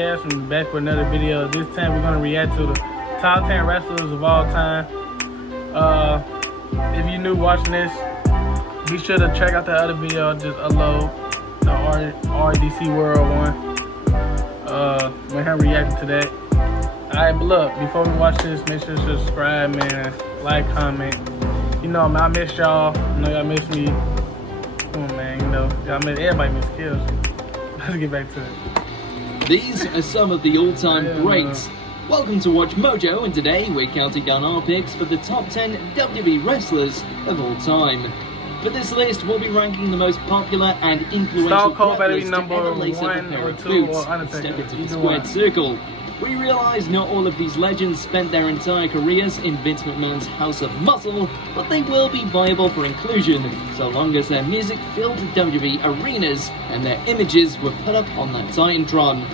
Kellz, and back with another video. This time we're gonna react to the top 10 wrestlers of all time. If you're new watching this, be sure to check out the other video I just upload, the RDC World one. When I'm reacting to that. Alright, but look, before we watch this, make sure to subscribe, man. Like, comment. You know, man, I miss y'all. I know y'all miss me. Come on, man. You know, everybody miss Kellz. Let's get back to it. These are some of the all-time greats. Welcome to Watch Mojo, and today we're counting down our picks for the top 10 WWE wrestlers of all time. For this list, we'll be ranking the most popular and influential wrestlers to ever lace up a pair of boots and step into the squared circle. We realise not all of these legends spent their entire careers in Vince McMahon's House of Muscle, but they will be viable for inclusion, so long as their music filled WWE arenas and their images were put up on that Titantron.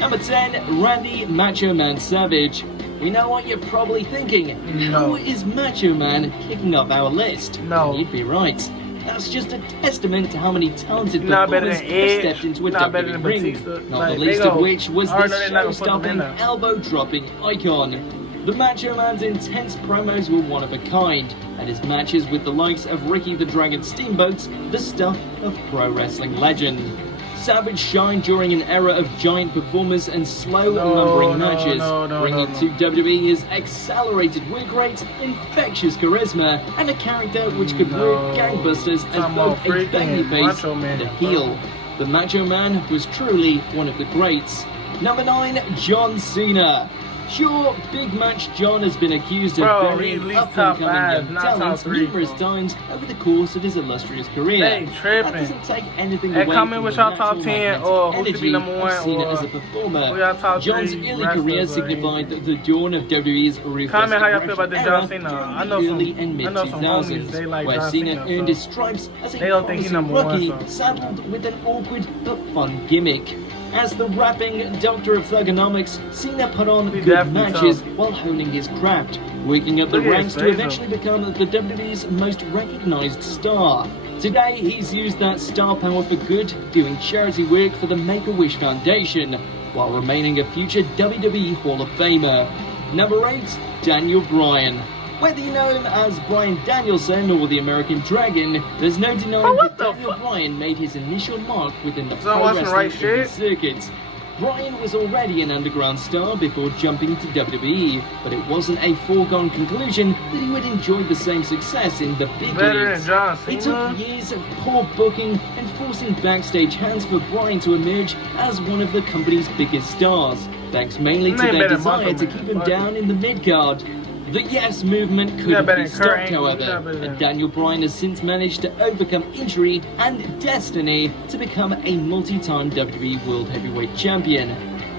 Number 10, Randy Macho Man Savage. We know what you're probably thinking. How is Macho Man kicking up our list? And you'd be right. That's just a testament to how many talented performers have stepped into a WWE ring, not the least of which was this show-stopping, elbow-dropping icon. The Macho Man's intense promos were one of a kind, and his matches with the likes of Ricky the Dragon Steamboat, the stuff of pro wrestling legend. Savage shined during an era of giant performers and slow, lumbering matches, bringing to WWE his accelerated work rate, infectious charisma, and a character which could work gangbusters as both a babyface and a heel. The Macho Man was truly one of the greats. Number 9, John Cena. Sure, Big Match John has been accused of burying up-and-coming young talents numerous times over the course of his illustrious career. That doesn't take anything away from the natural energy of Cena as a performer. John's early career signified the dawn of WWE's ruthless aggression era during the early and mid-2000s, where Cena earned his stripes as a promising rookie, saddled with an awkward but fun gimmick. As the rapping doctor of thugonomics, Cena put on good matches while honing his craft, working up the ranks to eventually become the WWE's most recognized star. Today, he's used that star power for good, doing charity work for the Make-A-Wish Foundation, while remaining a future WWE Hall of Famer. Number 8, Daniel Bryan. Whether you know him as Bryan Danielson or the American Dragon, there's no denying that Daniel Bryan made his initial mark within the pro wrestling circuit. Bryan was already an underground star before jumping to WWE, but it wasn't a foregone conclusion that he would enjoy the same success in the big leagues. It took years of poor booking and forcing backstage hands for Bryan to emerge as one of the company's biggest stars, thanks mainly to their desire to keep him down in the mid-card. The Yes movement couldn't be stopped, however, and Daniel Bryan has since managed to overcome injury and destiny to become a multi-time WWE World Heavyweight Champion.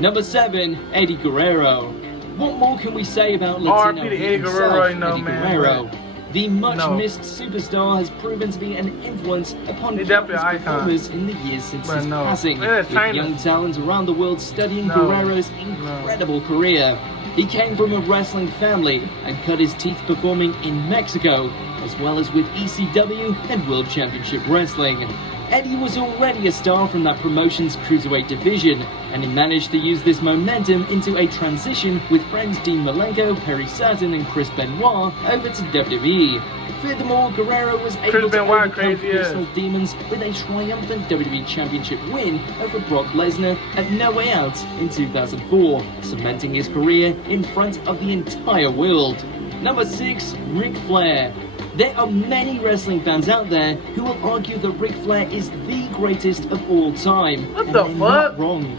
Number 7, Eddie Guerrero. What more can we say about Latino himself, Eddie Guerrero? The much-missed superstar has proven to be an influence upon countless performers in the years since his passing, with young talents around the world studying Guerrero's incredible career. He came from a wrestling family and cut his teeth performing in Mexico, as well as with ECW and World Championship Wrestling. Eddie was already a star from that promotion's cruiserweight division, and he managed to use this momentum into a transition with friends Dean Malenko, Perry Saturn, and Chris Benoit over to WWE. Furthermore, Guerrero was able to overcome personal demons with a triumphant WWE Championship win over Brock Lesnar at No Way Out in 2004, cementing his career in front of the entire world. Number 6, Ric Flair. There are many wrestling fans out there who will argue that Ric Flair is the greatest of all time, and they're not wrong.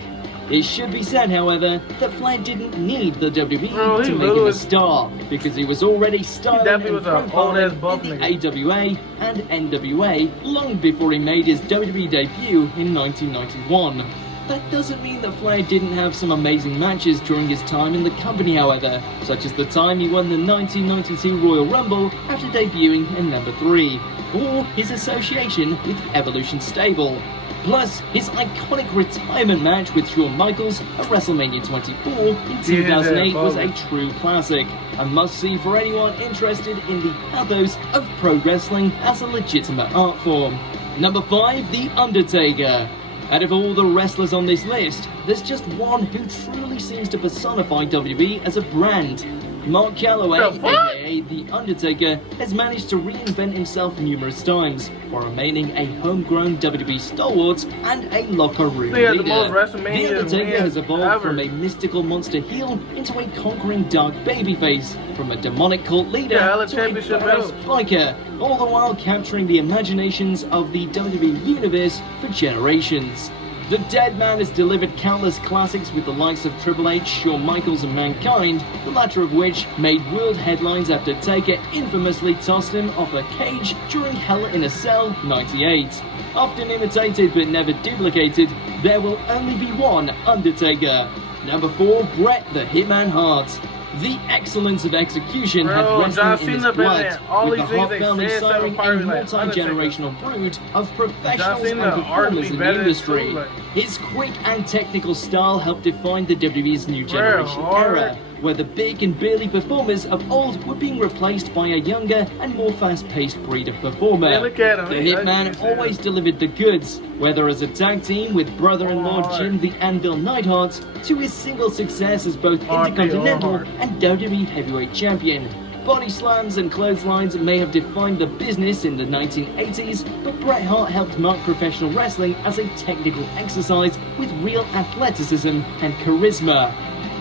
It should be said, however, that Flair didn't need the WWE to make him a star, because he was already styling and profiling in the AWA and NWA long before he made his WWE debut in 1991. That doesn't mean that Flair didn't have some amazing matches during his time in the company, however, such as the time he won the 1992 Royal Rumble after debuting in number 3, or his association with Evolution Stable. Plus, his iconic retirement match with Shawn Michaels at WrestleMania 24 in 2008 was a true classic, a must-see for anyone interested in the pathos of pro wrestling as a legitimate art form. Number 5, The Undertaker. Out of all the wrestlers on this list, there's just one who truly seems to personify WWE as a brand. Mark Calloway, aka The Undertaker, has managed to reinvent himself numerous times, while remaining a homegrown WWE stalwart and a locker room leader. The Undertaker has evolved from a mystical monster heel into a conquering dark babyface, from a demonic cult leader to a badass biker, all the while capturing the imaginations of the WWE universe for generations. The Dead Man has delivered countless classics with the likes of Triple H, Shawn Michaels and Mankind, the latter of which made world headlines after Taker infamously tossed him off a cage during Hell in a Cell 98. Often imitated but never duplicated, there will only be one Undertaker. Number 4, Bret the Hitman Hart. The excellence of execution had wrestling in his blood, with the Hart family siring a multi-generational brood of professionals and performers in the industry. His quick and technical style helped define the WWE's new generation era, where the big and burly performers of old were being replaced by a younger and more fast-paced breed of performer. The Hitman always delivered the goods, whether as a tag team with brother-in-law Jim the Anvil Neidhart, to his single success as both Intercontinental and WWE Heavyweight Champion. Body slams and clotheslines may have defined the business in the 1980s, but Bret Hart helped mark professional wrestling as a technical exercise with real athleticism and charisma.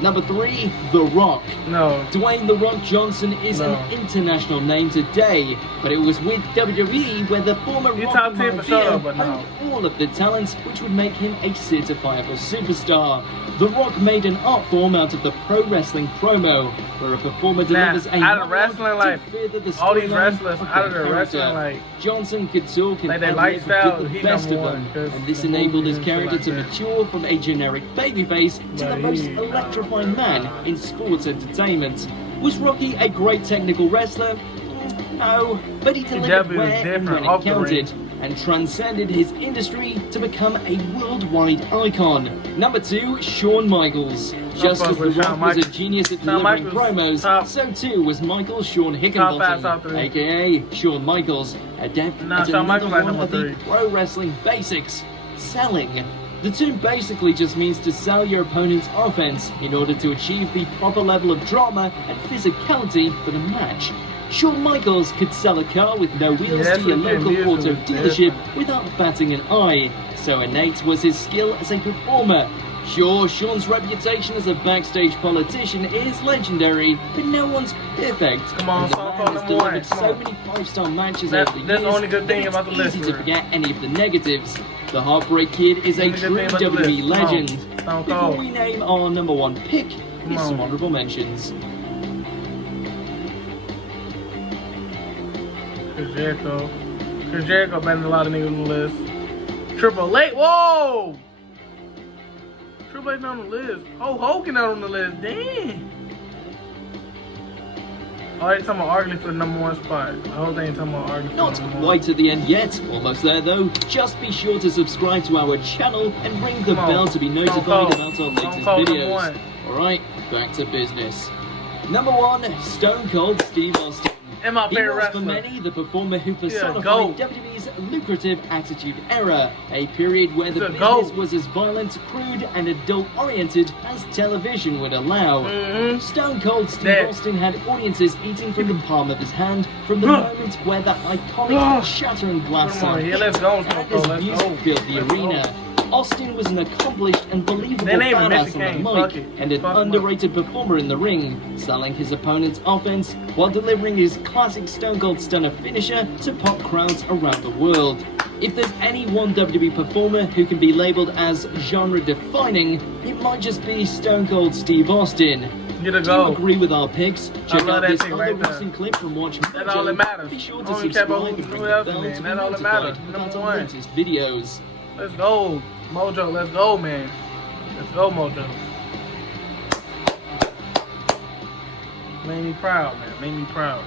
Number 3, The Rock. Dwayne The Rock Johnson is an international name today, but it was with WWE where the former Rock honed all of the talents which would make him a certifiable superstar. The Rock made an art form out of the pro wrestling promo, where a performer delivers a monologue to further the storyline of their character. Johnson could talk and ad-lib with the best of them, and this enabled his character to mature from a generic babyface to the most electrifying man in sports entertainment. Was Rocky a great technical wrestler? No, but he delivered where and when it counted, and transcended his industry to become a worldwide icon. Number 2, Shawn Michaels. Just as The Rock was a genius at delivering promos, so too was Michael Shawn Hickenbottom, aka Shawn Michaels, adept at another one of the pro wrestling basics, selling. The term basically just means to sell your opponent's offense in order to achieve the proper level of drama and physicality for the match. Shawn Michaels could sell a car with no wheels to your local auto dealership without batting an eye, so innate was his skill as a performer. Sure, Shawn's reputation as a backstage politician is legendary, but no one's perfect. Come on, and the man has delivered so many 5-star matches over the years that it's easy to forget any of the negatives. The Heartbreak Kid is a true WWE legend. Before we name our number 1 pick, here's some honorable mentions. Chris Jericho better than a lot of niggas on the list. Triple H, whoa! Triple H not on the list. Oh, Hogan not on the list, damn. Oh, they talking about arguing for the number 1 spot. I hope they ain't talking about arguing for the number 1. Quite at the end yet, almost there though. Just be sure to subscribe to our channel and ring the bell to be notified about our latest videos. Alright, back to business. Number 1, Stone Cold Steve Austin. And my favorite wrestler. For many, the performer who personified WWE's lucrative Attitude Era, a period where the business was as violent, crude, and adult-oriented as television would allow. Stone Cold Steve Austin had audiences eating from the palm of his hand from the moment where the iconic shattering glass sound hit and his music filled the arena. Austin was an accomplished and believable badass on the mic and an underrated performer in the ring, selling his opponent's offense while delivering his classic Stone Cold Stunner finisher to pop crowds around the world. If there's any one WWE performer who can be labelled as genre-defining, it might just be Stone Cold Steve Austin. Do you agree with our picks? Check out this other wrestling clip from Watch Mojo. That's all that matters. Be sure to subscribe and ring the bell to be notified about our latest videos. Let's go, Mojo. Let's go, man. Let's go, Mojo. Made me proud, man. Made me proud.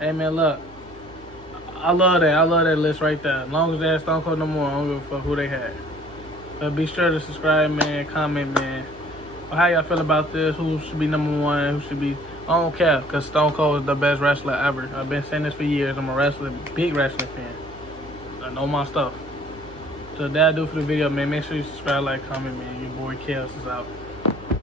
Hey, man, look. I love that. I love that list right there. As long as they have Stone Cold no more, I don't give a fuck who they had. But be sure to subscribe, man. Comment, man. How y'all feel about this? Who should be number 1? Who should be... I don't care, because Stone Cold is the best wrestler ever. I've been saying this for years. I'm a wrestler, big wrestling fan. I know my stuff. So that'll do for the video, man. Make sure you subscribe, like, comment, man. Your boy Kellz is out.